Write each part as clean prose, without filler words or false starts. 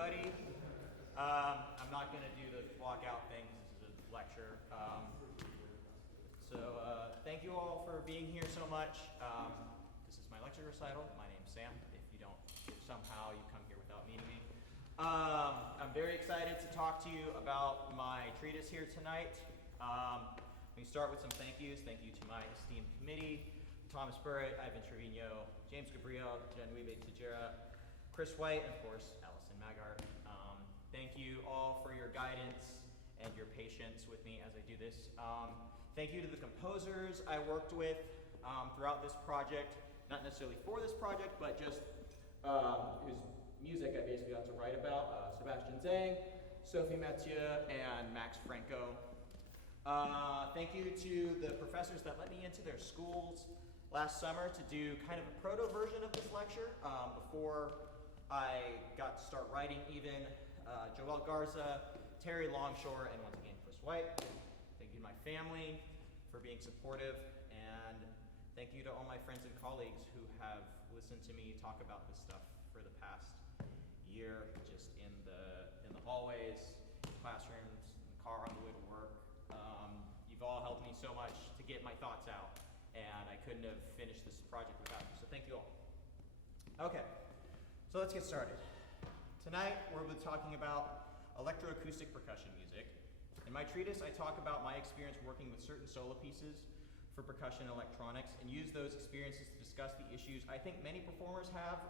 everybody. I'm not going to do the walkout thing. This is a lecture. Thank you all for being here so much. This is my lecture recital. My name's Sam. If somehow you come here without meeting me. I'm very excited to talk to you about my treatise here tonight. Let me start with some thank yous. Thank you to my esteemed committee, Thomas Burritt, Ivan Trevino, James Gabriel, Genuive Tejera, Chris White, and of course, Alison Maggart. Thank you all for your guidance and your patience with me as I do this. Thank you to the composers I worked with throughout this project, not necessarily for this project, but just whose music I basically got to write about. Sebastian Zhang, Sophie Mathieu, and Max Franco. Thank you to the professors that let me into their schools last summer to do kind of a proto version of this lecture before I got to start writing even. Joel Garza, Terry Longshore, and once again, Chris White. Thank you to my family for being supportive, and thank you to all my friends and colleagues who have listened to me talk about this stuff for the past year, just in the hallways, classrooms, in the car on the way to work. You've all helped me so much to get my thoughts out, and I couldn't have finished this project without you, so thank you all. Okay, so let's get started. Tonight, we'll be talking about electroacoustic percussion music. In my treatise, I talk about my experience working with certain solo pieces for percussion and electronics and use those experiences to discuss the issues I think many performers have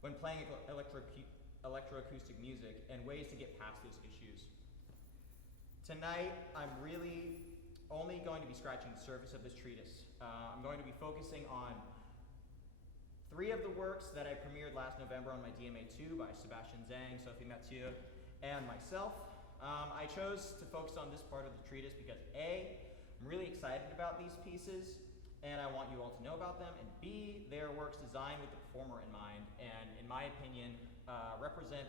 when playing electroacoustic music and ways to get past those issues. Tonight, I'm really only going to be scratching the surface of this treatise. I'm going to be focusing on 3 of the works that I premiered last November on my DMA 2 by Sebastian Zhang, Sophie Mathieu, and myself. I chose to focus on this part of the treatise because A, I'm really excited about these pieces, and I want you all to know about them, and B, they are works designed with the performer in mind, and in my opinion, represent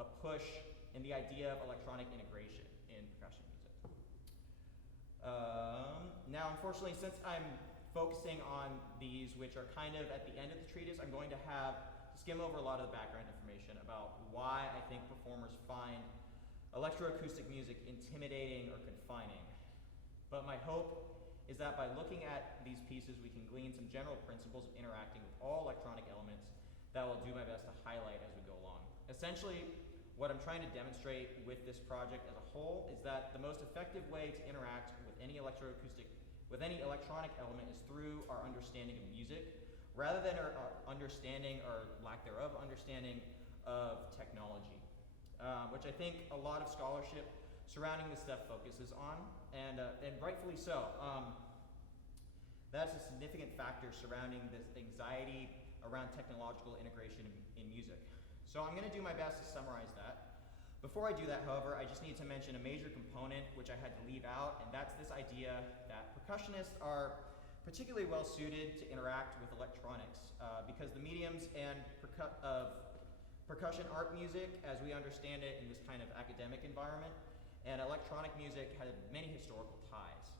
a push in the idea of electronic integration in percussion music. Now, unfortunately, since I'm focusing on these, which are kind of at the end of the treatise, I'm going to skim over a lot of the background information about why I think performers find electroacoustic music intimidating or confining. But my hope is that by looking at these pieces, we can glean some general principles of interacting with all electronic elements that I'll do my best to highlight as we go along. Essentially, what I'm trying to demonstrate with this project as a whole is that the most effective way to interact with any electronic element is through our understanding of music, rather than our understanding, or lack thereof, understanding of technology, which I think a lot of scholarship surrounding this stuff focuses on, and rightfully so. That's a significant factor surrounding this anxiety around technological integration in music. So I'm going to do my best to summarize that. Before I do that, however, I just need to mention a major component which I had to leave out, and that's this idea that percussionists are particularly well suited to interact with electronics because the mediums of percussion art music, as we understand it in this kind of academic environment, and electronic music had many historical ties.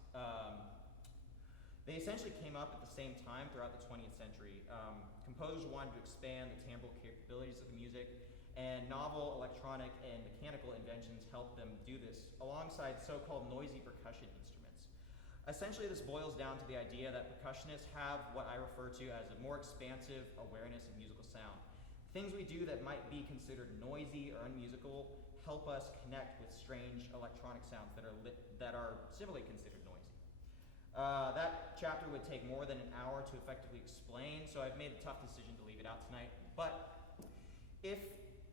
They essentially came up at the same time throughout the 20th century. Composers wanted to expand the timbral capabilities of the music, and novel electronic and mechanical inventions helped them do this, alongside so-called noisy percussion instruments. Essentially, this boils down to the idea that percussionists have what I refer to as a more expansive awareness of musical sound. Things we do that might be considered noisy or unmusical help us connect with strange electronic sounds that are similarly considered noisy. That chapter would take more than an hour to effectively explain, so I've made the tough decision to leave it out tonight. But if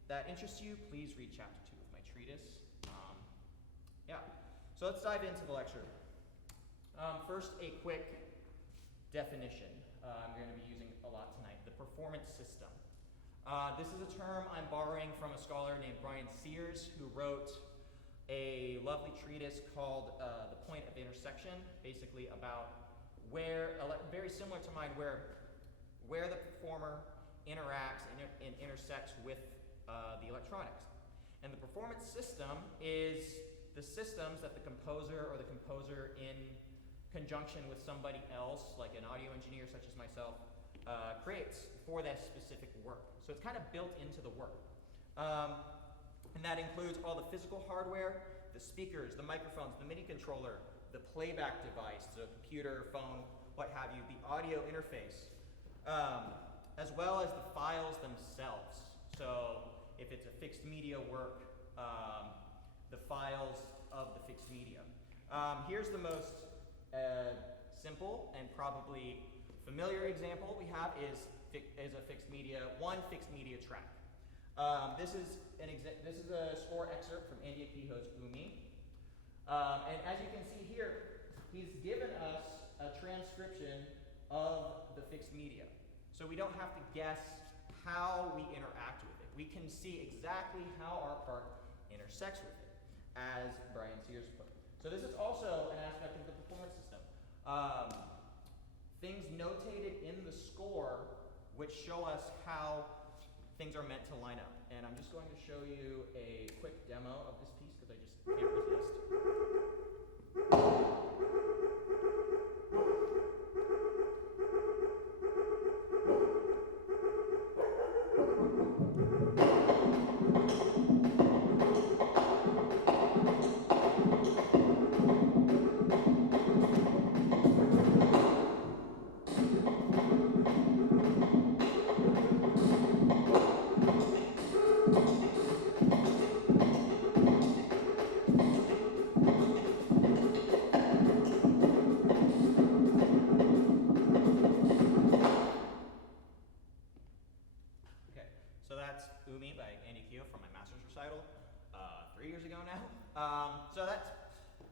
that interests you, please read chapter 2 of my treatise. So let's dive into the lecture. First, a quick definition I'm going to be using a lot tonight: the performance system. This is a term I'm borrowing from a scholar named Brian Sears, who wrote a lovely treatise called The Point of Intersection, basically about very similar to mine, where the performer interacts and intersects with the electronics. And the performance system is the systems that the composer or the composer in conjunction with somebody else, like an audio engineer such as myself, creates for that specific work. So it's kind of built into the work. And that includes all the physical hardware, the speakers, the microphones, the MIDI controller, the playback device, the computer, phone, what have you, the audio interface, as well as the files themselves. So if it's a fixed media work, the files of the fixed media. Here's the most simple and probably familiar example we have is a fixed media, one fixed media track. This is a score excerpt from Andy Akiho's Umi. And as you can see here, he's given us a transcription of the fixed media. So we don't have to guess how we interact with it. We can see exactly how our part intersects with it, as Brian Sears put. So this is also an aspect of the performance system. Things notated in the score which show us how things are meant to line up. And I'm just going to show you a quick demo of this piece because I just can't resist.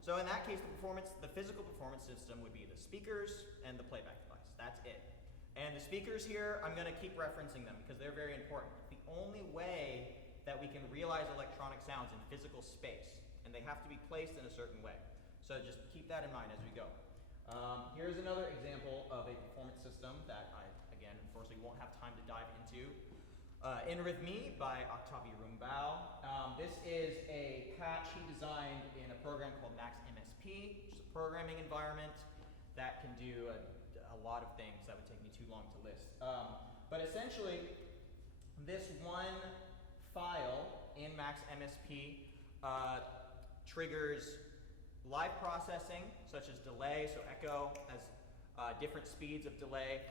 So in that case, the physical performance system would be the speakers and the playback device. That's it. And the speakers here, I'm going to keep referencing them because they're very important. The only way that we can realize electronic sounds in physical space, and they have to be placed in a certain way. So just keep that in mind as we go. Here's another example of a performance system that I, again, unfortunately won't have time to dive into. In Rhythmie by Octavie Rumbau. This is a patch he designed in a program called Max MSP, which is a programming environment that can do a lot of things that would take me too long to list. But essentially, this one file in Max MSP triggers live processing, such as delay, so echo has different speeds of delay,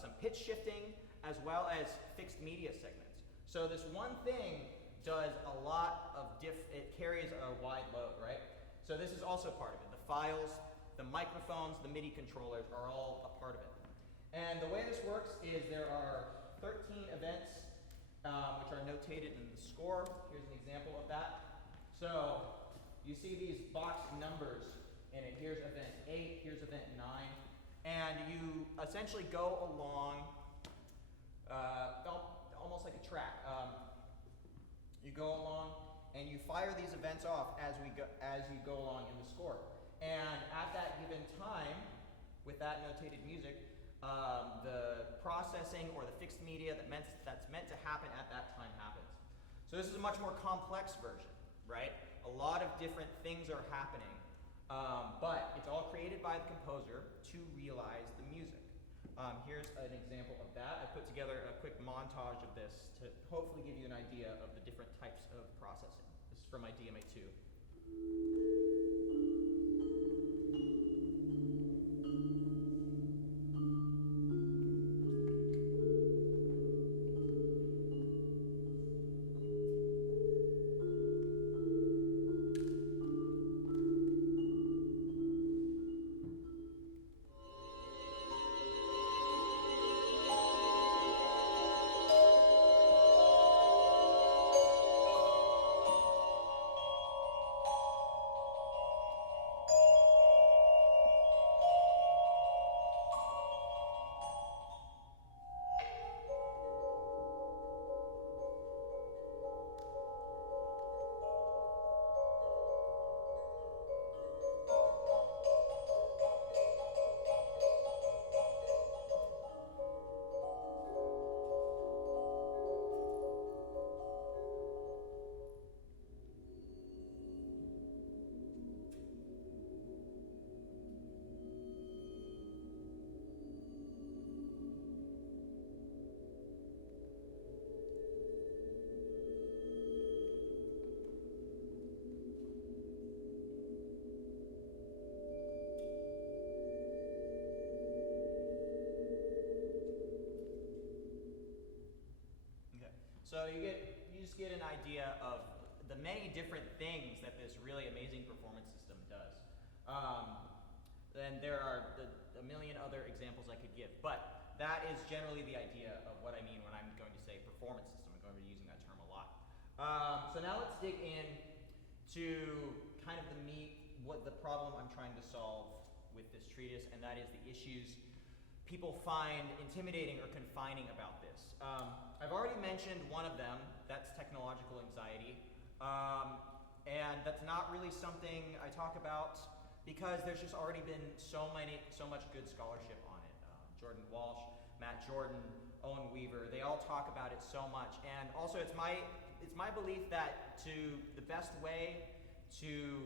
some pitch shifting, as well as fixed media segments. So this one thing does a lot of it carries a wide load, right? So this is also part of it. The files, the microphones, the MIDI controllers are all a part of it. And the way this works is there are 13 events which are notated in the score. Here's an example of that. So you see these boxed numbers in it. Here's event 8, here's event 9. And you essentially go along almost like a track. You go along and you fire these events off as you go along in the score. And at that given time, with that notated music, the processing or the fixed media that's meant to happen at that time happens. So this is a much more complex version, right? A lot of different things are happening, but it's all created by the composer to realize the music. Here's an example of that. I put together a quick montage of this to hopefully give you an idea of the different types of processing. This is from my DMA 2. So you just get an idea of the many different things that this really amazing performance system does. Then there are a million other examples I could give, but that is generally the idea of what I mean when I'm going to say performance system. I'm going to be using that term a lot. So now let's dig in to kind of the meat, what the problem I'm trying to solve with this treatise, and that is the issues people find intimidating or confining about this. I've already mentioned one of them, that's technological anxiety. And that's not really something I talk about because there's just already been so much good scholarship on it. Jordan Walsh, Matt Jordan, Owen Weaver, they all talk about it so much. And also it's my belief that the best way to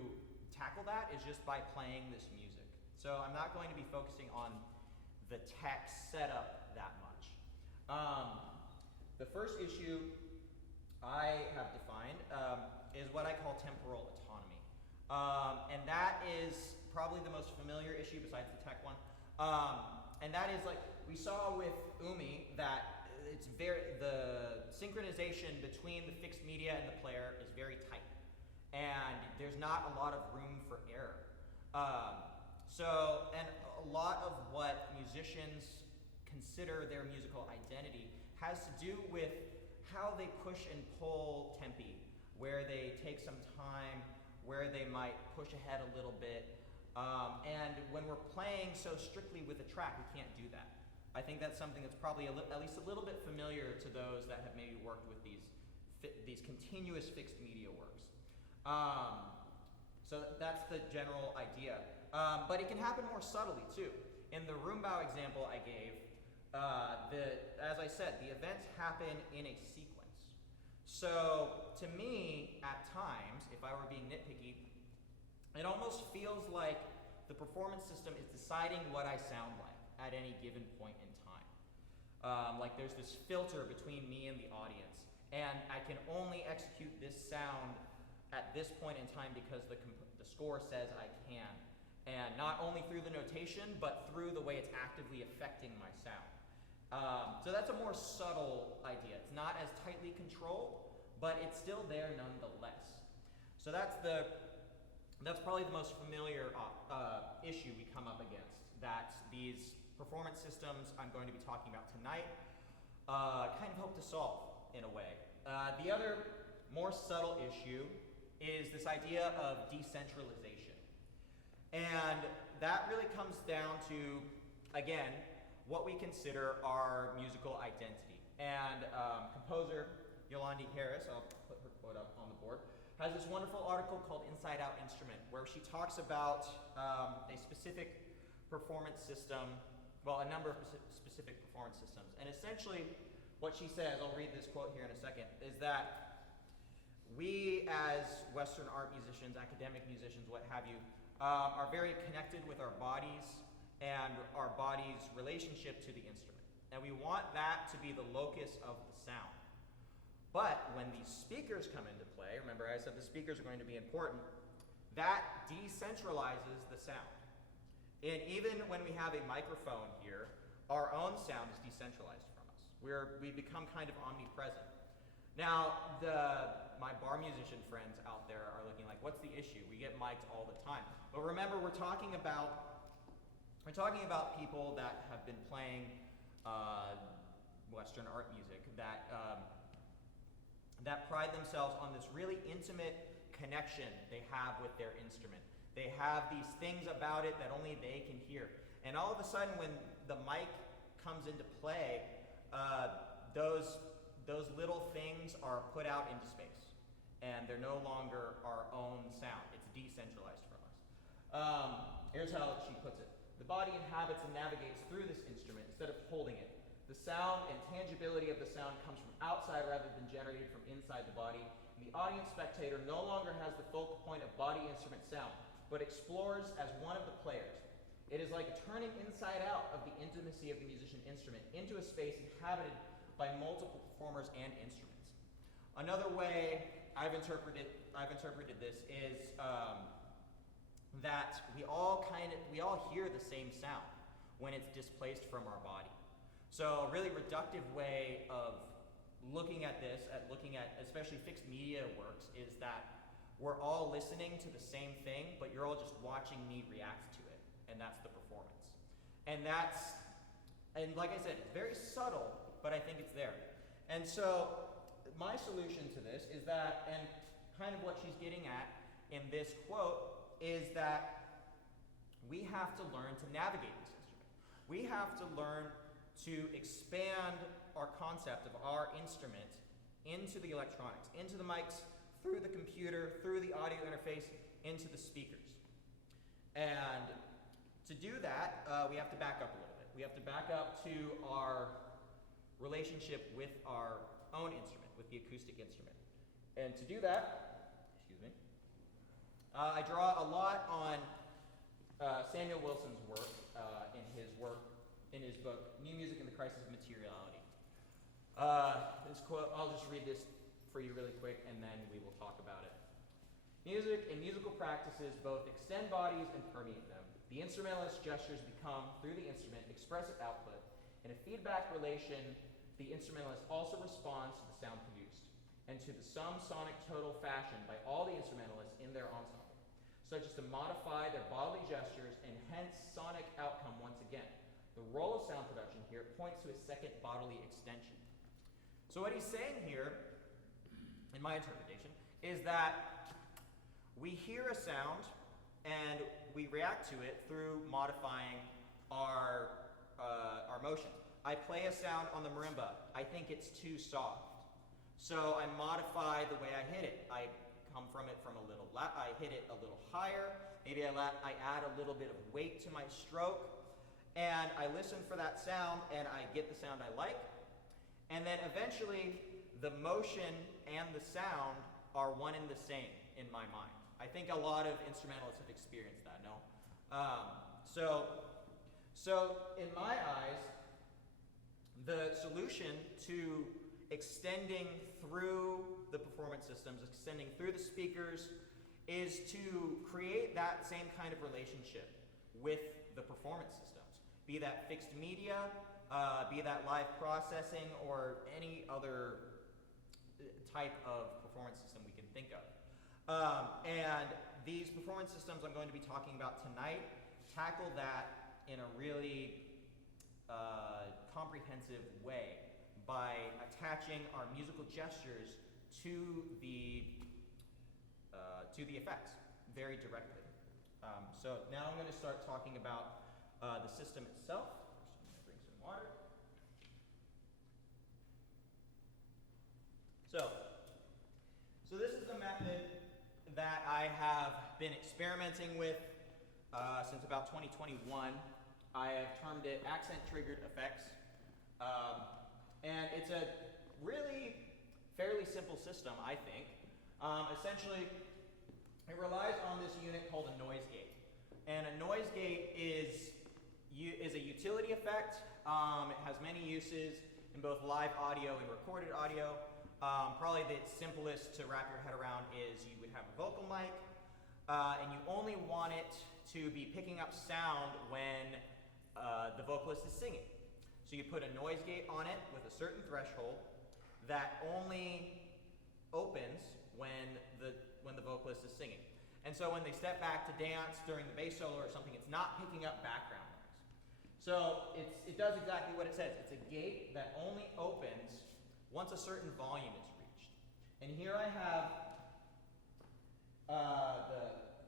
tackle that is just by playing this music. So I'm not going to be focusing on the tech setup that much. The first issue I have defined is what I call temporal autonomy. And that is probably the most familiar issue besides the tech one. And that is like, we saw with Umi that the synchronization between the fixed media and the player is very tight. And there's not a lot of room for error. And a lot of what musicians consider their musical identity has to do with how they push and pull tempi, where they take some time, where they might push ahead a little bit. And when we're playing so strictly with a track, we can't do that. I think that's something that's probably at least a little bit familiar to those that have maybe worked with these continuous fixed media works. So that's the general idea. But it can happen more subtly too. In the Rumbau example I gave, as I said, the events happen in a sequence. So to me, at times, if I were being nitpicky, it almost feels like the performance system is deciding what I sound like at any given point in time. Like there's this filter between me and the audience, and I can only execute this sound at this point in time because the score says I can. And not only through the notation, but through the way it's actively affecting my sound. So that's a more subtle idea. It's not as tightly controlled, but it's still there nonetheless. So that's probably the most familiar issue we come up against, that these performance systems I'm going to be talking about tonight kind of hope to solve in a way. The other more subtle issue is this idea of decentralization. And that really comes down to, again, what we consider our musical identity. And composer Yolandi Harris, I'll put her quote up on the board, has this wonderful article called Inside Out Instrument, where she talks about a specific performance system, well, a number of specific performance systems. And essentially, what she says, I'll read this quote here in a second, is that we as Western art musicians, academic musicians, what have you, are very connected with our bodies and our body's relationship to the instrument. And we want that to be the locus of the sound. But when these speakers come into play, remember I said the speakers are going to be important, that decentralizes the sound. And even when we have a microphone here, our own sound is decentralized from us. We become kind of omnipresent. Now, my bar musician friends out there are looking like, what's the issue? We get mic'd all the time. But remember, we're talking about people that have been playing Western art music that pride themselves on this really intimate connection they have with their instrument. They have these things about it that only they can hear. And all of a sudden, when the mic comes into play, those little things are put out into space. And they're no longer our own sound. It's decentralized from us. Here's how she puts it. The body inhabits and navigates through this instrument instead of holding it. The sound and tangibility of the sound comes from outside rather than generated from inside the body. And the audience spectator no longer has the focal point of body instrument sound, but explores as one of the players. It is like a turning inside out of the intimacy of the musician instrument into a space inhabited by multiple performers and instruments. Another way I've interpreted this is that we all hear the same sound when it's displaced from our body. So a really reductive way of looking at this, at looking at especially fixed media works, is that we're all listening to the same thing, but you're all just watching me react to it, and that's the performance. And like I said, it's very subtle, but I think it's there. And so my solution to this is that, and kind of what she's getting at in this quote, is that we have to learn to navigate this instrument. We have to learn to expand our concept of our instrument into the electronics, into the mics, through the computer, through the audio interface, into the speakers. And to do that, we have to back up a little bit. We have to back up to our relationship with our own instrument, with the acoustic instrument. And to do that, excuse me, I draw a lot on Samuel Wilson's work, in his book, New Music and the Crisis of Materiality. This quote, I'll just read this for you really quick, and then we will talk about it. Music and musical practices both extend bodies and permeate them. The instrumentalist's gestures become, through the instrument, expressive output. In a feedback relation, the instrumentalist also responds to the sound produced, and to the sum sonic total fashioned by all the instrumentalists in their ensemble, such as to modify their bodily gestures and hence sonic outcome once again. The role of sound production here points to a second bodily extension. So what he's saying here, in my interpretation, is that we hear a sound and we react to it through modifying our motions. I play a sound on the marimba. I think it's too soft. So I modify the way I hit it. I come from it from I hit it a little higher. Maybe I add a little bit of weight to my stroke. And I listen for that sound and I get the sound I like. And then eventually the motion and the sound are one and the same in my mind. I think a lot of instrumentalists have experienced that, no? So in my eyes, the solution to extending through the performance systems, extending through the speakers, is to create that same kind of relationship with the performance systems. Be that fixed media, be that live processing, or any other type of performance system we can think of. And these performance systems I'm going to be talking about tonight tackle that in a really comprehensive way by attaching our musical gestures to the effects very directly. So now I'm going to start talking about the system itself. First, I'm going to bring some water. So this is the method that I have been experimenting with since about 2021. I have termed it accent-triggered effects. And it's a really fairly simple system, I think. Essentially, it relies on this unit called a noise gate. And a noise gate is a utility effect. It has many uses in both live audio and recorded audio. Probably the simplest to wrap your head around is you would have a vocal mic, and you only want it to be picking up sound when the vocalist is singing. So you put a noise gate on it with a certain threshold that only opens when the vocalist is singing. And so when they step back to dance during the bass solo or something, it's not picking up background noise. So it does exactly what it says. It's a gate that only opens once a certain volume is reached. And here I have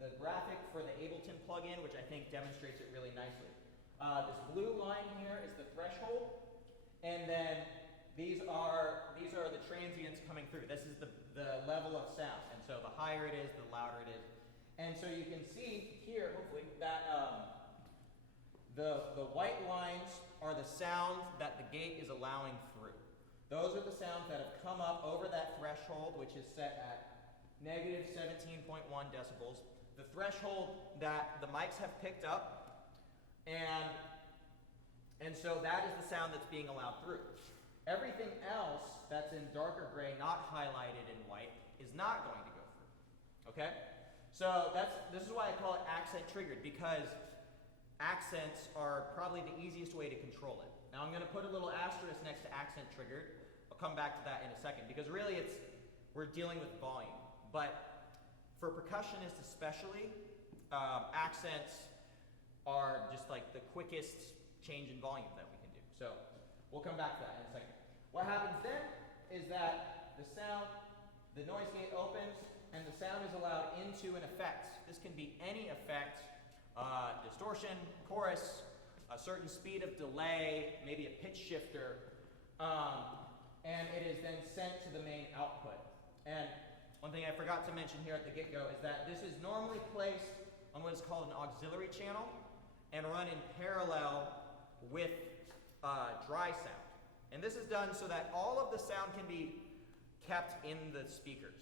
the graphic for the Ableton plugin, which I think demonstrates it really nicely. This blue line here is the threshold, and then these are the transients coming through. This is the level of sound, and so the higher it is, the louder it is. And so you can see here, hopefully, that the white lines are the sounds that the gate is allowing through. Those are the sounds that have come up over that threshold, which is set at negative 17.1 decibels. The threshold that the mics have picked up, and so that is the sound that's being allowed through. Everything else that's in darker gray, not highlighted in white, is not going to go through. Okay? So this is why I call it accent triggered, because accents are probably the easiest way to control it. Now I'm going to put a little asterisk next to accent triggered, a come back to that in a second, because really we're dealing with volume. But for percussionists especially, accents are just like the quickest change in volume that we can do. So we'll come back to that in a second. What happens then is that the noise gate opens and the sound is allowed into an effect. This can be any effect, distortion, chorus, a certain speed of delay, maybe a pitch shifter, and it is then sent to the main output. And one thing I forgot to mention here at the get-go is that this is normally placed on what is called an auxiliary channel and run in parallel with dry sound. And this is done so that all of the sound can be kept in the speakers.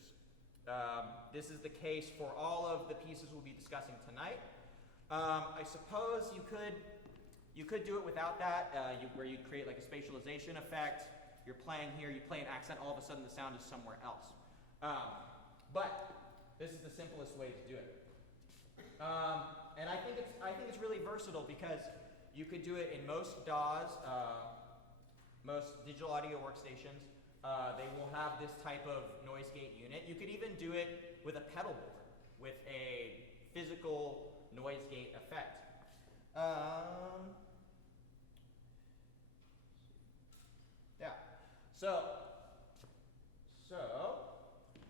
This is the case for all of the pieces we'll be discussing tonight. I suppose you could do it without that, where you create like a spatialization effect. You're playing here, you play an accent, all of a sudden the sound is somewhere else. But this is the simplest way to do it. And I think it's really versatile because you could do it in most DAWs, most digital audio workstations. They will have this type of noise gate unit. You could even do it with a pedal board, with a physical noise gate effect. Yeah. So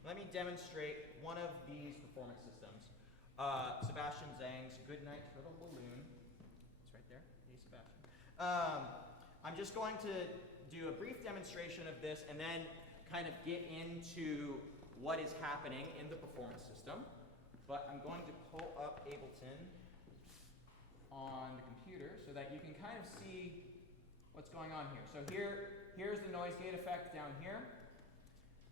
let me demonstrate one of these performance systems. Sebastian Zhang's Goodnight Turtle Balloon. It's right there. Hey, Sebastian. I'm just going to do a brief demonstration of this and then kind of get into what is happening in the performance system. But I'm going to pull up Ableton on the computer so that you can kind of see what's going on here. So here's the noise gate effect down here.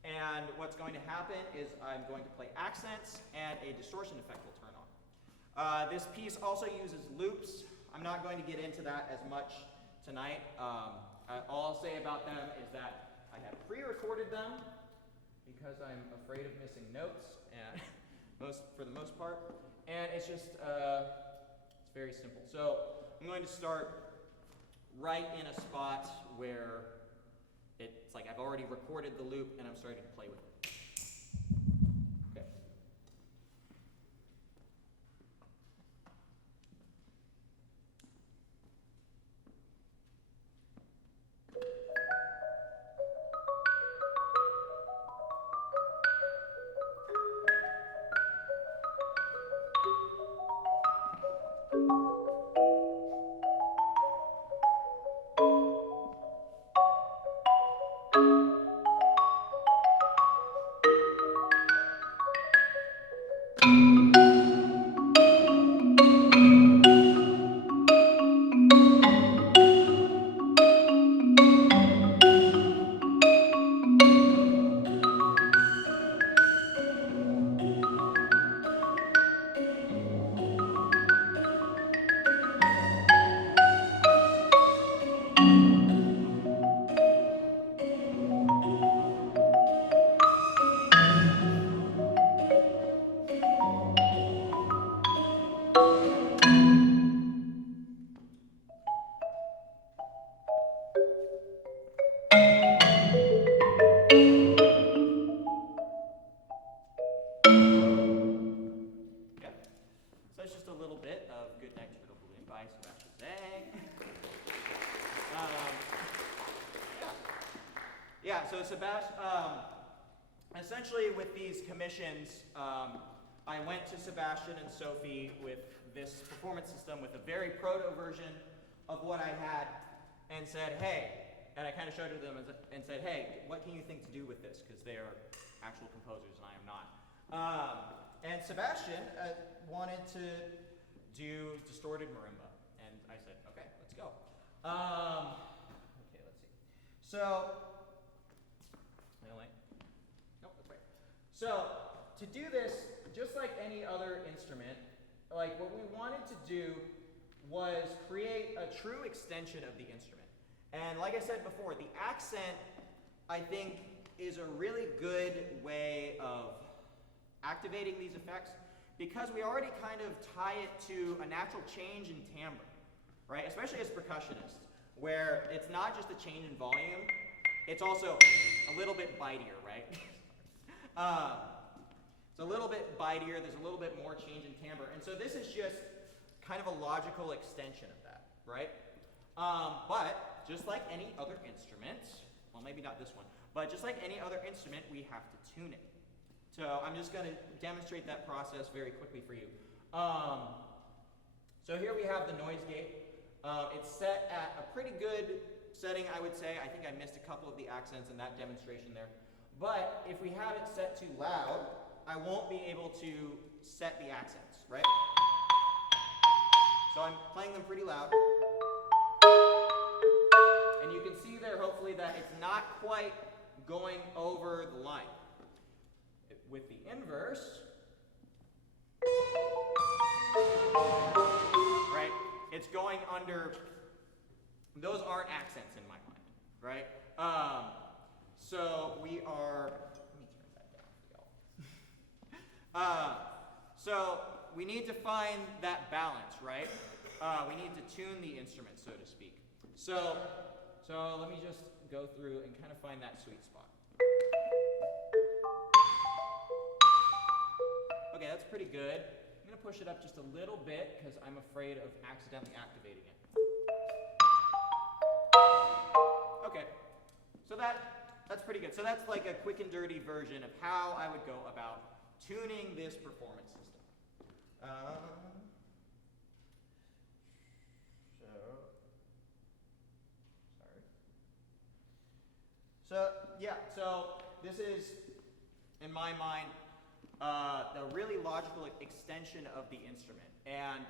And what's going to happen is I'm going to play accents and a distortion effect will turn on. This piece also uses loops. I'm not going to get into that as much tonight. All I'll say about them is that I have pre-recorded them because I'm afraid of missing notes, and for the most part. And it's just, it's very simple. So I'm going to start right in a spot where it's like I've already recorded the loop and I'm starting to play with it. Okay. So essentially with these commissions, I went to Sebastian and Sophie with this performance system with a very proto version of what I had and said, hey, and I kind of showed it to them and said, hey, what can you think to do with this? Because they are actual composers and I am not. And Sebastian wanted to do distorted marimba. And I said, okay, let's go. Okay, let's see. So, So, to do this, just like any other instrument, like what we wanted to do was create a true extension of the instrument. And like I said before, the accent, I think, is a really good way of activating these effects because we already kind of tie it to a natural change in timbre, right? Especially as percussionists, where it's not just a change in volume, It's also a little bit bitier, right? It's a little bit bitier, there's a little bit more change in timbre, and so this is just kind of a logical extension of that, right? But just like any other instrument, well, maybe not this one, but just like any other instrument, we have to tune it. So I'm just going to demonstrate that process very quickly for you. So here we have the noise gate. It's set at a pretty good setting, I would say. I think I missed a couple of the accents in that demonstration there. But if we have it set too loud, I won't be able to set the accents, right? So I'm playing them pretty loud. And you can see there, hopefully, that it's not quite going over the line. With the inverse, right, it's going under, those aren't accents in my mind, right? So we are, let me turn that down for y'all. So we need to find that balance, right? We need to tune the instrument, so to speak. So let me just go through and kind of find that sweet spot. Okay, that's pretty good. I'm going to push it up just a little bit because I'm afraid of accidentally activating it. Okay, so that's pretty good. So that's like a quick and dirty version of how I would go about tuning this performance system. So this is, in my mind, the really logical extension of the instrument. And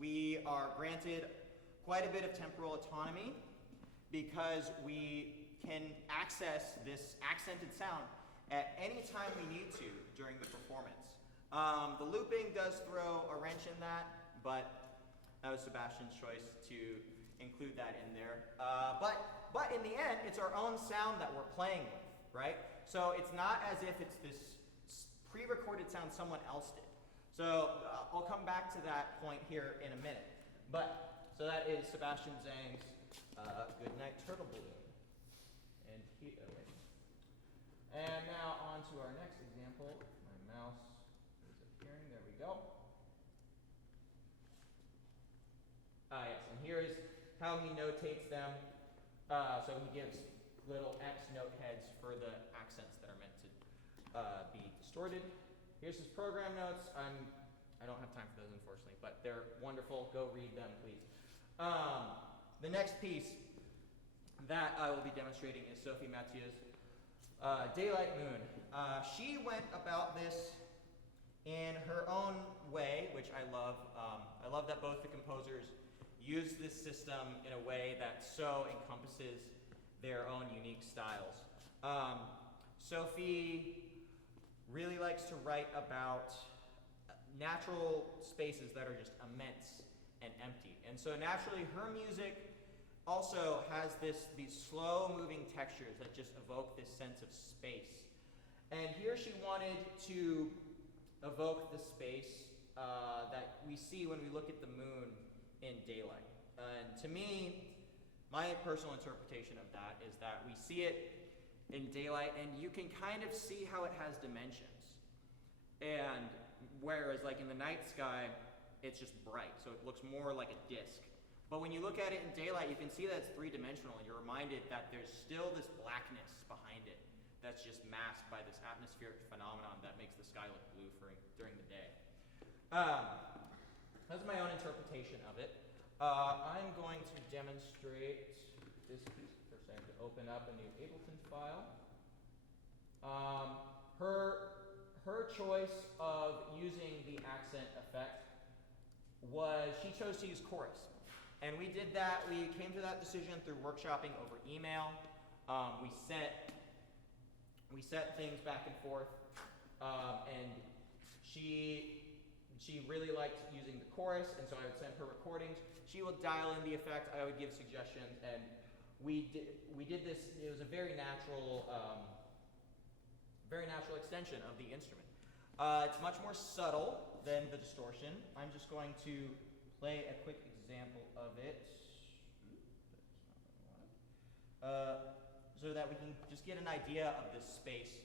we are granted quite a bit of temporal autonomy because we can access this accented sound at any time we need to during the performance. The looping does throw a wrench in that, but that was Sebastian's choice to include that in there. But in the end, it's our own sound that we're playing with, right? So it's not as if it's this pre-recorded sound someone else did. So I'll come back to that point here in a minute. But, so that is Sebastian Zhang's Goodnight Turtle Balloon. And now on to our next example. My mouse is appearing, there we go. Yes, and here is how he notates them. So he gives little X note heads for the accents that are meant to be distorted. Here's his program notes. I don't have time for those, unfortunately, but they're wonderful. Go read them, please. The next piece that I will be demonstrating is Sophie Mathieu's Daylight Moon. She went about this in her own way, which I love. I love that both the composers use this system in a way that so encompasses their own unique styles. Sophie really likes to write about natural spaces that are just immense and empty. And so naturally her music also has these slow moving textures that just evoke this sense of space. And here she wanted to evoke the space that we see when we look at the moon in daylight. And to me, my personal interpretation of that is that we see it in daylight and you can kind of see how it has dimensions. And whereas like in the night sky, it's just bright, so it looks more like a disc. But when you look at it in daylight, you can see that it's three-dimensional and you're reminded that there's still this blackness behind it that's just masked by this atmospheric phenomenon that makes the sky look blue during the day. That's my own interpretation of it. I'm going to demonstrate this piece. First I have to open up a new Ableton file. Her choice of using the accent effect was she chose to use chorus. And we did that, we came to that decision through workshopping over email. We set things back and forth, and she really liked using the chorus, and so I would send her recordings. She would dial in the effect, I would give suggestions, and we did this. It was a very natural extension of the instrument. It's much more subtle than the distortion. I'm just going to play a quick example of it. so that we can just get an idea of this space,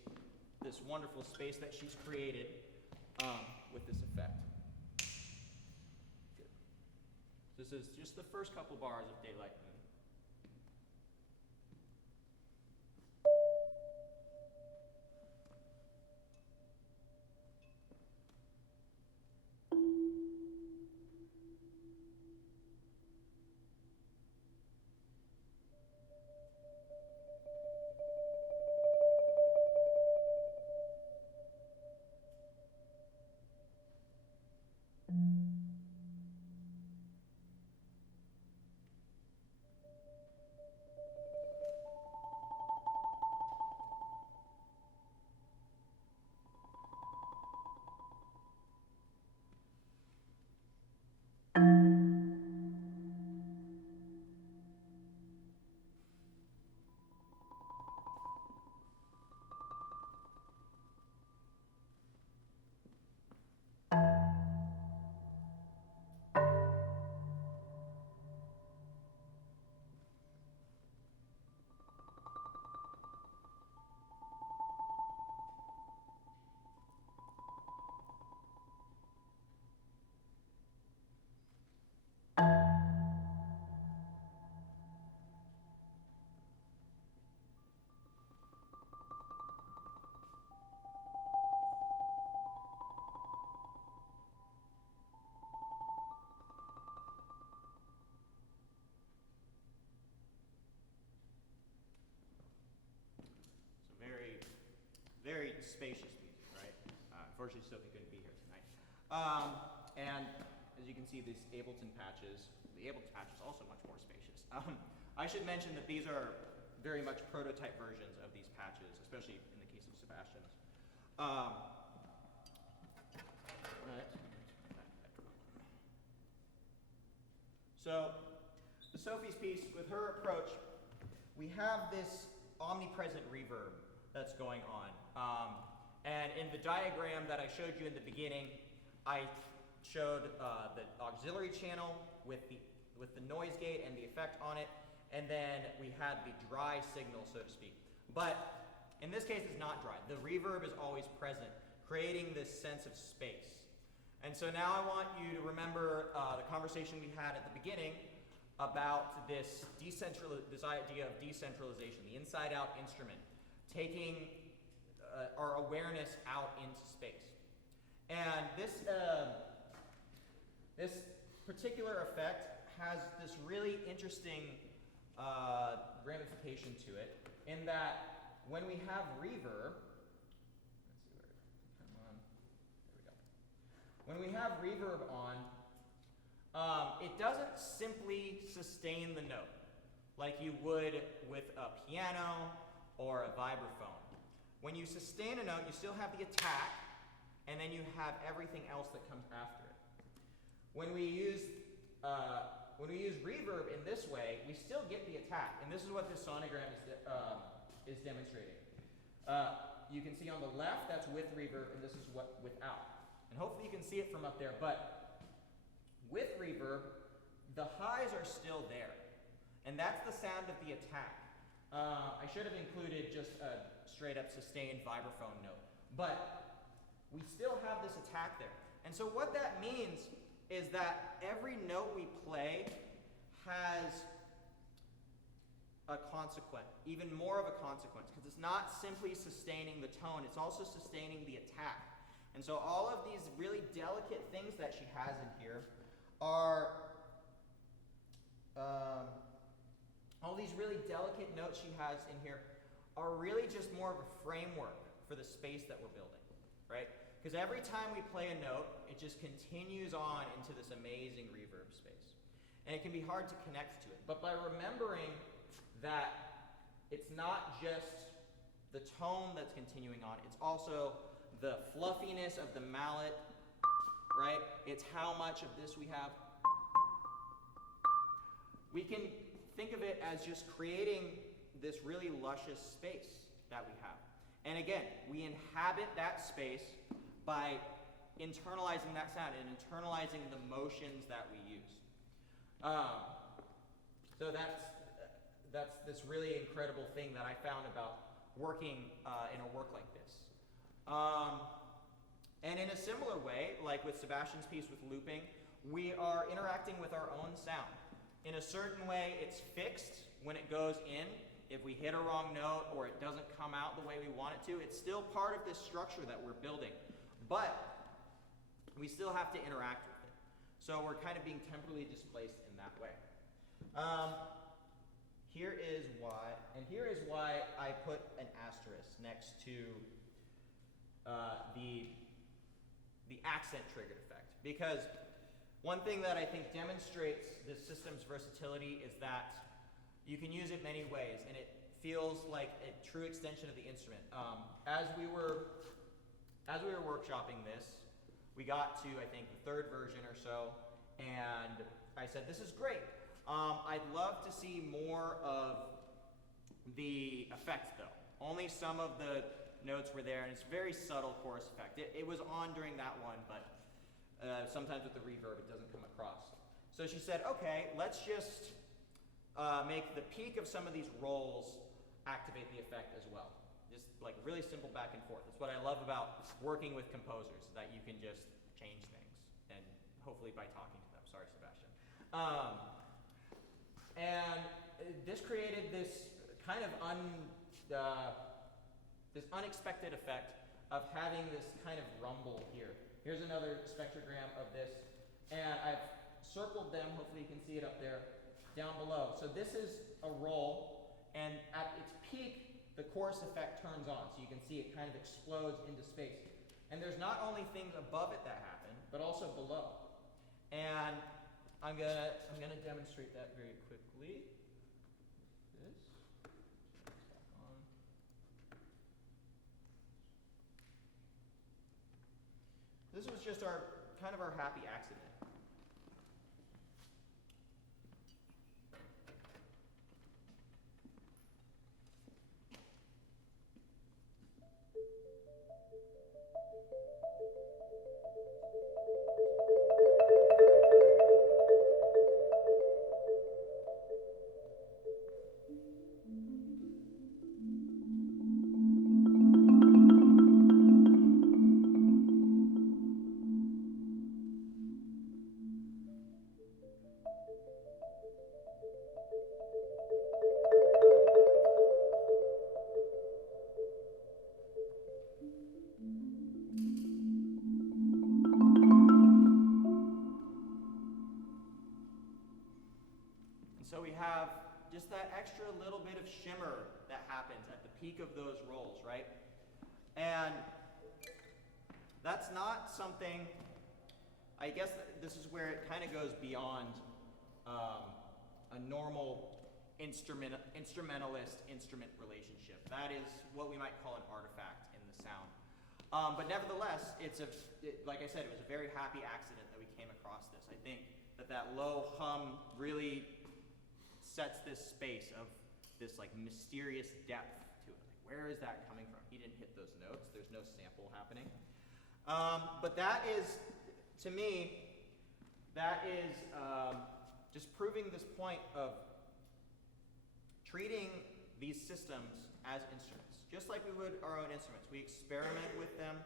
this wonderful space that she's created with this effect. Good. This is just the first couple bars of Daylight Moon. Very spacious music, right? Unfortunately, Sophie couldn't be here tonight. And as you can see, these Ableton patches, the Ableton patch is also much more spacious. I should mention that these are very much prototype versions of these patches, especially in the case of Sebastian's. So, the Sophie's piece, with her approach, we have this omnipresent reverb that's going on. And in the diagram that I showed you in the beginning, I showed the auxiliary channel with the noise gate and the effect on it, and then we had the dry signal, so to speak. But in this case, it's not dry. The reverb is always present, creating this sense of space. And so now I want you to remember the conversation we had at the beginning about this idea of decentralization, the inside-out instrument, taking our awareness out into space. And this particular effect has this really interesting ramification to it, in that when we have reverb, let's see where it come on. There we go. When we have reverb on, it doesn't simply sustain the note like you would with a piano or a vibraphone. When you sustain a note, you still have the attack, and then you have everything else that comes after it. When we use reverb in this way, we still get the attack, and this is what this sonogram is demonstrating. You can see on the left, that's with reverb, and this is what without. And hopefully you can see it from up there, but with reverb, the highs are still there, and that's the sound of the attack. I should have included just a straight up sustained vibraphone note, but we still have this attack there. And so what that means is that every note we play has a consequence, even more of a consequence, because it's not simply sustaining the tone, it's also sustaining the attack. And so all of these really delicate things that she has in here are all these really delicate notes she has in here are really just more of a framework for the space that we're building, right? Because every time we play a note, it just continues on into this amazing reverb space. And it can be hard to connect to it. But by remembering that it's not just the tone that's continuing on, it's also the fluffiness of the mallet, right? It's how much of this we have. We can think of it as just creating this really luscious space that we have. And again, we inhabit that space by internalizing that sound and internalizing the motions that we use. So that's this really incredible thing that I found about working in a work like this. And in a similar way, like with Sebastian's piece with looping, we are interacting with our own sound. In a certain way, it's fixed when it goes in. If we hit a wrong note or it doesn't come out the way we want it to, it's still part of this structure that we're building. But we still have to interact with it. So we're kind of being temporally displaced in that way. Here is why I put an asterisk next to the accent triggered effect. Because one thing that I think demonstrates this system's versatility is that you can use it many ways, and it feels like a true extension of the instrument. As we were workshopping this, we got to, I think, the third version or so, and I said, this is great. I'd love to see more of the effects, though. Only some of the notes were there, and it's very subtle chorus effect. It was on during that one, but sometimes with the reverb, it doesn't come across. So she said, okay, let's just make the peak of some of these rolls activate the effect as well. Just like really simple back and forth. That's what I love about working with composers, that you can just change things, and hopefully by talking to them. Sorry, Sebastian. And this created this kind of this unexpected effect of having this kind of rumble here. Here's another spectrogram of this, and I've circled them, hopefully you can see it up there, down below. So this is a roll, and at its peak, the chorus effect turns on, so you can see it kind of explodes into space. And there's not only things above it that happen, but also below. And I'm gonna demonstrate that very quickly. This was just our kind of our happy accident. So we have just that extra little bit of shimmer that happens at the peak of those rolls, right? And that's not something, I guess this is where it kind of goes beyond a normal instrumentalist-instrument relationship. That is what we might call an artifact in the sound. But nevertheless, like I said, it was a very happy accident that we came across this. I think that low hum really sets this space of this like mysterious depth to it. Like, where is that coming from? He didn't hit those notes. There's no sample happening. But that is, to me, that is just proving this point of treating these systems as instruments, just like we would our own instruments. We experiment with them.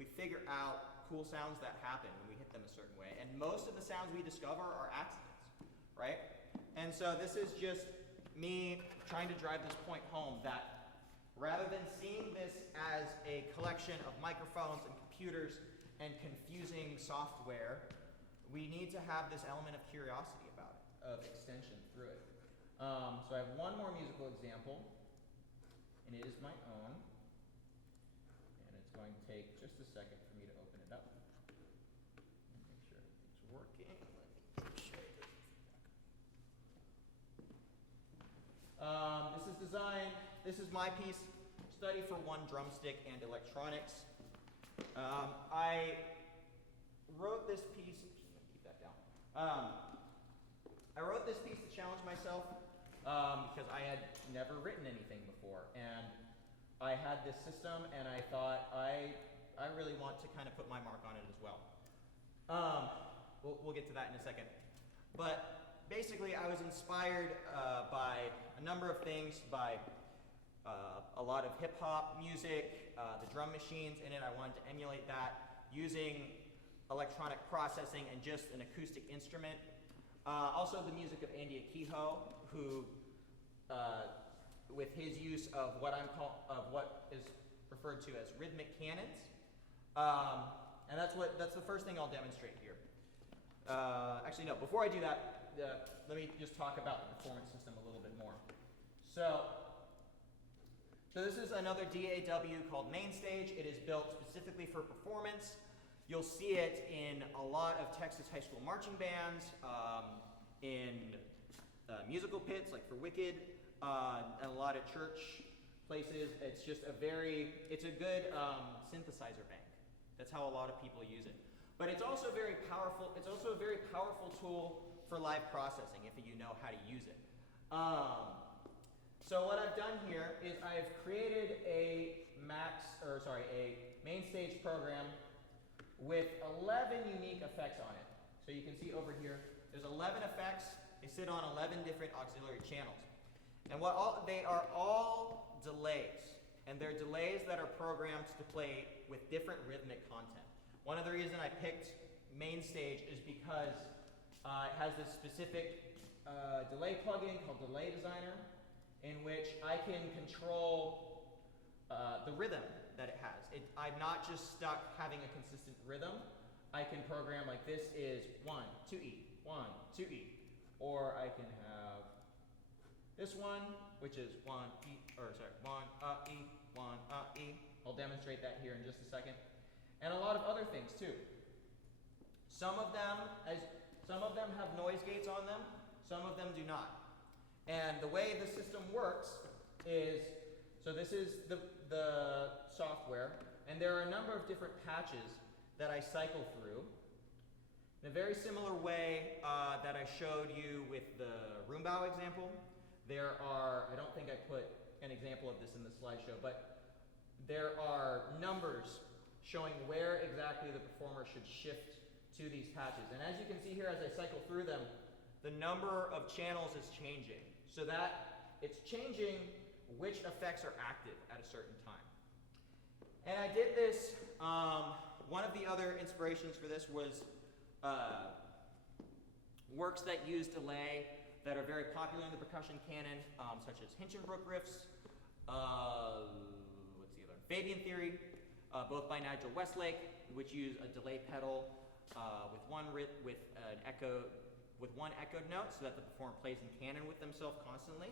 We figure out cool sounds that happen when we hit them a certain way. And most of the sounds we discover are accidents, right? And so this is just me trying to drive this point home that rather than seeing this as a collection of microphones and computers and confusing software, we need to have this element of curiosity about it, of extension through it. So I have one more musical example, and it is my own. And it's going to take just a second for me to open it up. Make sure everything's working. Let me show you. This is my piece, Study for One Drumstick and Electronics. I wrote this piece, I'm just gonna keep that down. I wrote this piece to challenge myself because I had never written anything before. And I had this system and I thought, I really want to kind of put my mark on it as well. We'll get to that in a second. But basically I was inspired by a number of things, by a lot of hip hop music, the drum machines in it. I wanted to emulate that using electronic processing and just an acoustic instrument. Also the music of Andy Akiho, who, with his use of what is referred to as rhythmic canons, and that's the first thing I'll demonstrate here. Actually, no. Before I do that, let me just talk about the performance system a little bit more. So this is another DAW called Mainstage. It is built specifically for performance. You'll see it in a lot of Texas high school marching bands, in musical pits, like for Wicked, and a lot of church places. It's just a good synthesizer bank. That's how a lot of people use it. But it's also very powerful. It's also a very powerful tool for live processing if you know how to use it. So what I've done here is I've created a Mainstage program with 11 unique effects on it. So you can see over here, there's 11 effects. They sit on 11 different auxiliary channels. And they are all delays. And they're delays that are programmed to play with different rhythmic content. One of the reasons I picked Mainstage is because it has this specific delay plugin called Delay Designer, in which I can control the rhythm that it has. I'm not just stuck having a consistent rhythm. I can program like this is 1, 2E, 1, 2E. Or I can have this one, which is 1, E, 1, E, 1, E. I'll demonstrate that here in just a second. And a lot of other things too. Some of them have noise gates on them, some of them do not. And the way the system works is, so this is the software, and there are a number of different patches that I cycle through. In a very similar way that I showed you with the Roombau example, there are, I don't think I put an example of this in the slideshow, but there are numbers showing where exactly the performer should shift to these patches. And as you can see here, as I cycle through them, the number of channels is changing, so that it's changing which effects are active at a certain time. And I did this, one of the other inspirations for this was works that use delay that are very popular in the percussion canon, such as Hinchinbrook riffs, what's the other? Fabian Theory, both by Nigel Westlake, which use a delay pedal with one echoed note, so that the performer plays in canon with themselves constantly,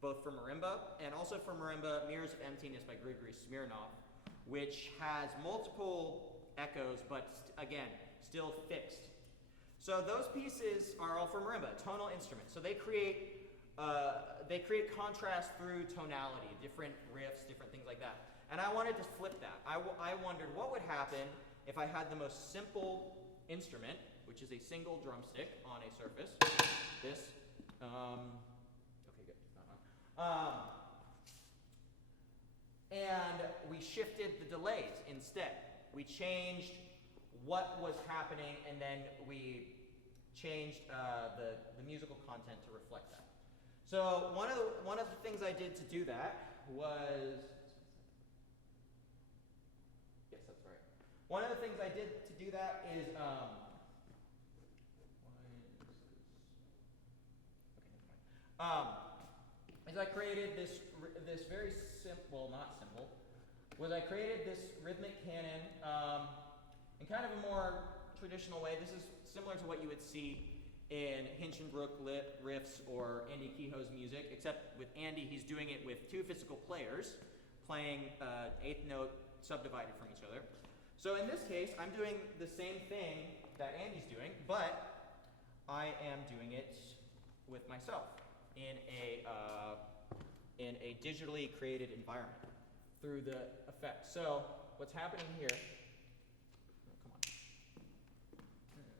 both for marimba, and also for marimba, Mirrors of Emptiness by Grigory Smirnov, which has multiple echoes, but again, still fixed. So those pieces are all for marimba, tonal instruments. So they create contrast through tonality, different riffs, different things like that. And I wanted to flip that. I wondered what would happen if I had the most simple instrument, which is a single drumstick on a surface. This. Okay, good. Not on. And we shifted the delays instead. We changed what was happening, and then we changed the musical content to reflect that. So one of the things I did to do that was, yes, that's right. One of the things I did to do that is, I created this very simple, not simple, I created this rhythmic canon in kind of a more traditional way. This is similar to what you would see in Hinchinbrook riffs or Andy Kehoe's music, except with Andy, he's doing it with two physical players playing eighth note subdivided from each other. So in this case, I'm doing the same thing that Andy's doing, but I am doing it with myself in a digitally created environment through the effects. So what's happening here? Oh, come on. Let's see.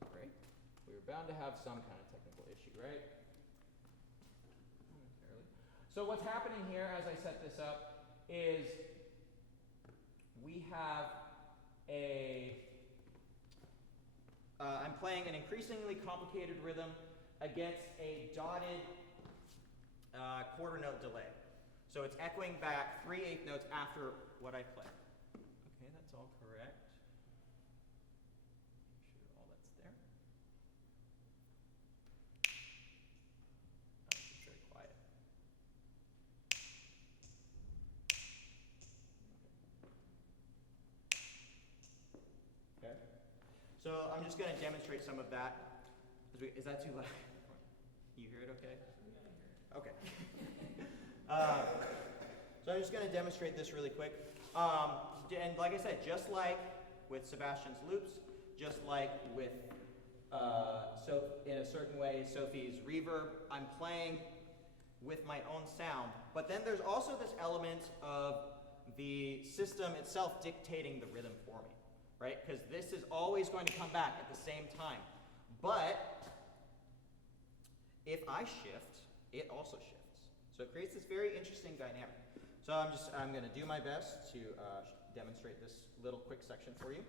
Sorry, we were bound to have some kind of technical issue, right? So what's happening here as I set this up is we have I'm playing an increasingly complicated rhythm against a dotted quarter note delay. So it's echoing back 3/8 notes after what I play. Okay, that's all correct. Make sure all that's there. Oh, it's very quiet. Okay. So I'm just going to demonstrate some of that. Is that too loud? You hear it okay? Okay. So I'm just going to demonstrate this really quick. And like I said, just like with Sebastian's loops, just like with, so in a certain way, Sophie's reverb, I'm playing with my own sound. But then there's also this element of the system itself dictating the rhythm for me, right? Because this is always going to come back at the same time. But if I shift, it also shifts. So it creates this very interesting dynamic. So I'm going to do my best to demonstrate this little quick section for you.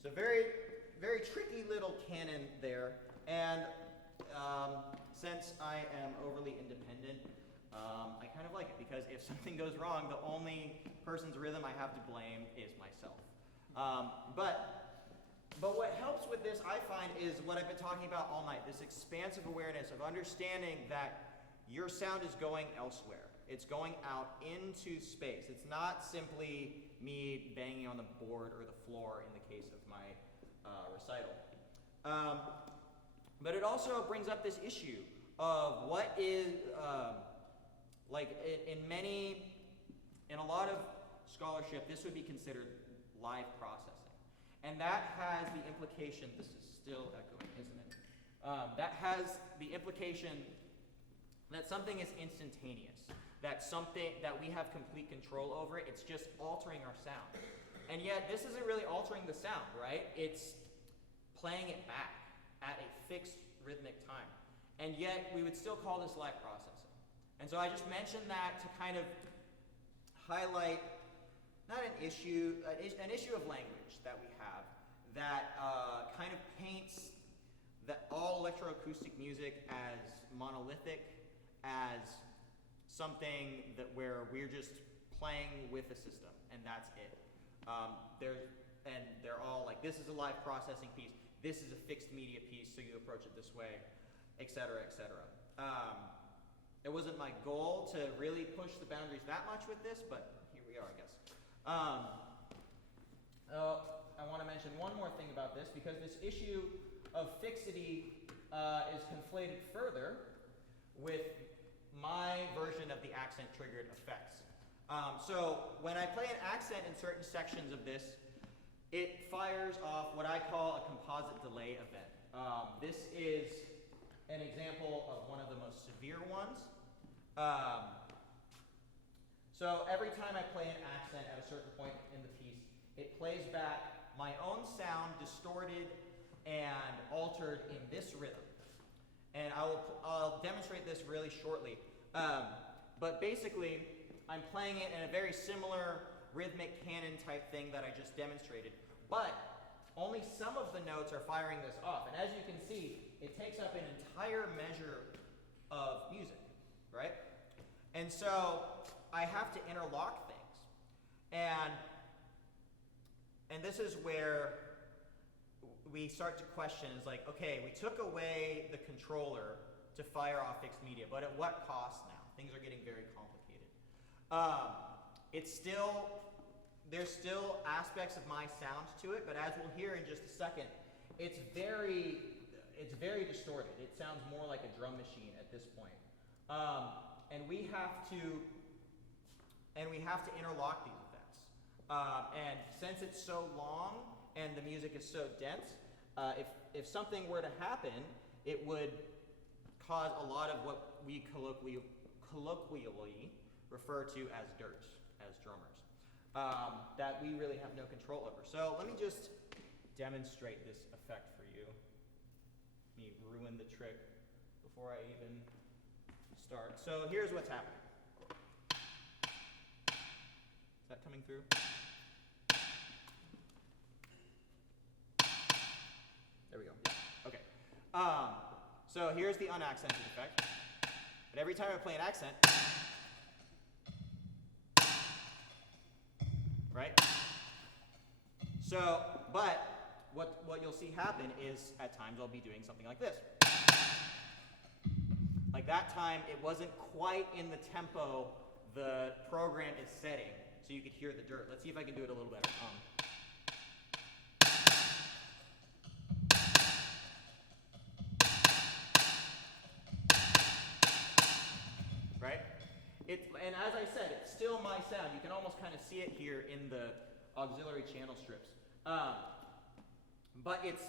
So very, very tricky little canon there, and since I am overly independent, I kind of like it, because if something goes wrong, the only person's rhythm I have to blame is myself. But what helps with this, I find, is what I've been talking about all night, this expansive awareness of understanding that your sound is going elsewhere. It's going out into space. It's not simply me banging on the board or the floor in the case of my recital. But it also brings up this issue of what is, in a lot of scholarship, this would be considered live processing. And that has the implication, this is still echoing, isn't it? That has the implication that something is instantaneous, that we have complete control over it. It's just altering our sound. And yet this isn't really altering the sound, right? It's playing it back at a fixed rhythmic time. And yet we would still call this live processing. And so I just mentioned that to kind of highlight not an issue of language that we have that kind of paints all electroacoustic music as monolithic, as something where we're just playing with a system, and that's it. They're all like, this is a live processing piece, this is a fixed media piece, so you approach it this way, et cetera, et cetera. It wasn't my goal to really push the boundaries that much with this, but here we are, I guess. I want to mention one more thing about this, because this issue of fixity is conflated further with my version of the accent-triggered effects. So when I play an accent in certain sections of this, it fires off what I call a composite delay event. This is an example of one of the most severe ones. So every time I play an accent at a certain point in the piece, it plays back my own sound distorted and altered in this rhythm. And I'll demonstrate this really shortly. But basically, I'm playing it in a very similar rhythmic canon type thing that I just demonstrated. But only some of the notes are firing this off. And as you can see, it takes up an entire measure of music, right? And so I have to interlock things. And this is where we start to question, is like, okay, we took away the controller to fire off fixed media, but at what cost now? Things are getting very complicated. There's still aspects of my sound to it, but as we'll hear in just a second, it's very it's very distorted. It sounds more like a drum machine at this point. And we have to interlock these effects. And since it's so long and the music is so dense, if something were to happen, it would cause a lot of what we colloquially refer to as dirt, as drummers, that we really have no control over. So let me just demonstrate this effect for you. Let me ruin the trick before I even start. So here's what's happening. Is that coming through? There we go. Okay. So here's the unaccented effect. But every time I play an accent, right? So, but what you'll see happen is at times I'll be doing something like this. Like that time, it wasn't quite in the tempo the program is setting, so you could hear the dirt. Let's see if I can do it a little better. Right? And as I said, it's still my sound. You can almost kind of see it here in the auxiliary channel strips. But it's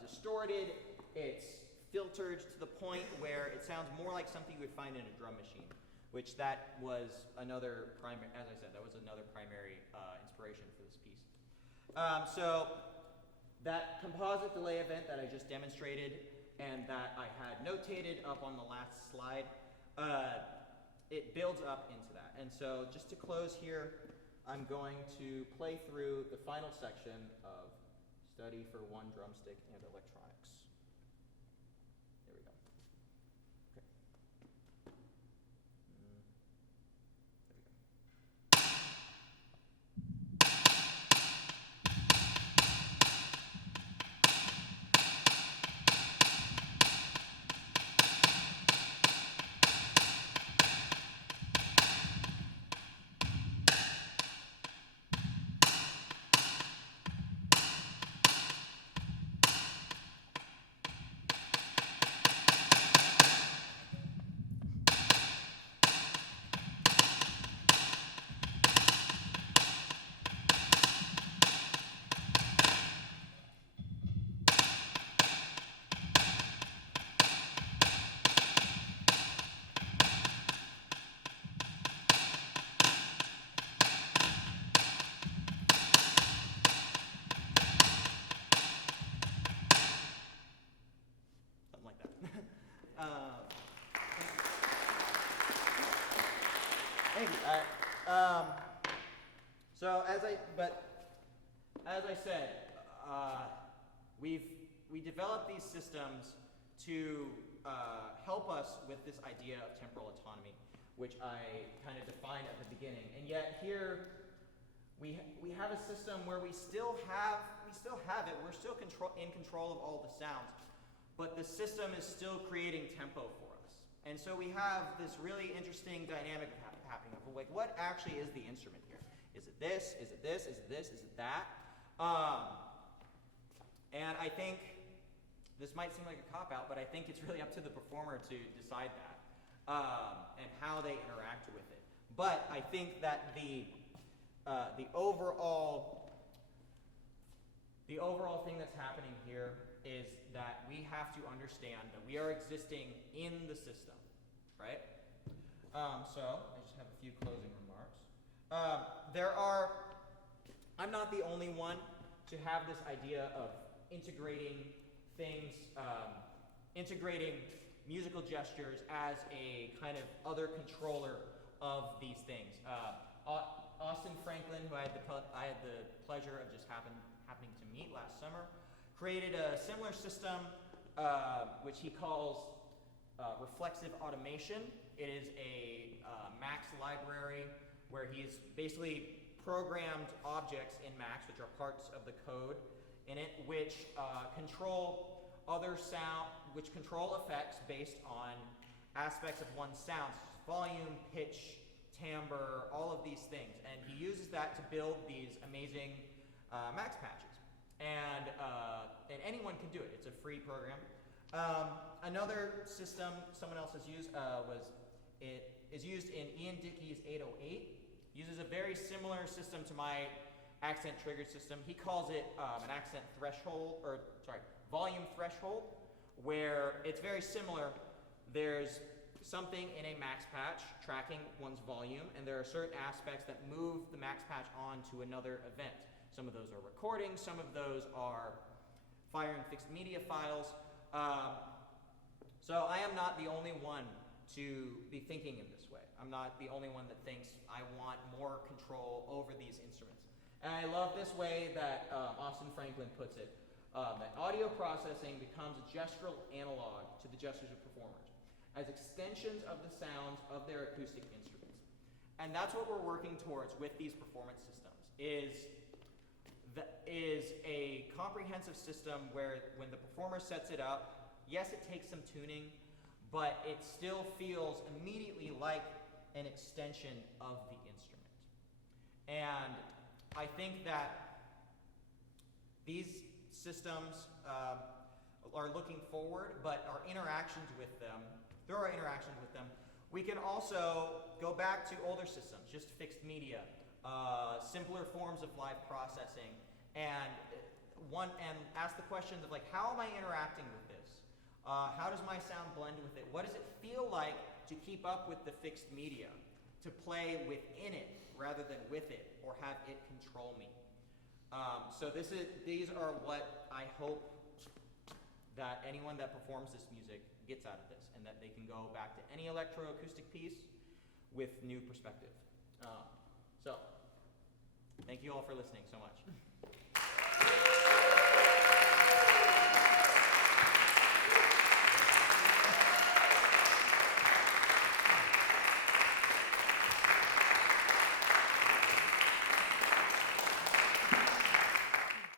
distorted, it's filtered to the point where it sounds more like something you would find in a drum machine, which that was another primary, as I said, that was another primary inspiration for this piece. So that composite delay event that I just demonstrated and that I had notated up on the last slide, it builds up into that. And so just to close here, I'm going to play through the final section of Study for One Drumstick and Electronics. There we go. Okay. Thank you. So as I said, we developed these systems to help us with this idea of temporal autonomy, which I kind of defined at the beginning. And yet here we have a system where we still have it. We're still in control of all the sounds, but the system is still creating tempo for us. And so we have this really interesting dynamic happening of like, what actually is the instrument here? Is it this? Is it this? Is it this? Is it that? And I think this might seem like a cop-out, but I think it's really up to the performer to decide that and how they interact with it. But I think that the overall thing that's happening here is that we have to understand that we are existing in the system, right? So I just have a few closing remarks. I'm not the only one to have this idea of integrating things, integrating musical gestures as a kind of other controller of these things. Austin Franklin, who I had the pleasure of just happening to meet last summer, created a similar system, which he calls reflexive automation. It is a Max library where he's basically programmed objects in Max, which are parts of the code in it, which control effects based on aspects of one sound, volume, pitch, timbre, all of these things. And he uses that to build these amazing Max patches. And anyone can do it. It's a free program. Another system someone else has used is used in Ian Dickey's 808. Uses a very similar system to my accent trigger system. He calls it an accent threshold, volume threshold, where it's very similar. There's something in a max patch tracking one's volume, and there are certain aspects that move the max patch on to another event. Some of those are recordings, some of those are firing fixed media files. So I am not the only one to be thinking in this way. I'm not the only one that thinks I want more control over these instruments. And I love this way that Austin Franklin puts it, that audio processing becomes a gestural analog to the gestures of performers, as extensions of the sounds of their acoustic instruments. And that's what we're working towards with these performance systems, is a comprehensive system where when the performer sets it up, yes, it takes some tuning, but it still feels immediately like an extension of the instrument. And I think that these systems are looking forward, but our interactions with them, through our interactions with them, we can also go back to older systems, just fixed media, simpler forms of live processing, and ask the questions of like, how am I interacting with this? How does my sound blend with it? What does it feel like to keep up with the fixed media, to play within it rather than with it, or have it control me? So these are what I hope that anyone that performs this music gets out of this, and that they can go back to any electroacoustic piece with new perspective. So, thank you all for listening so much.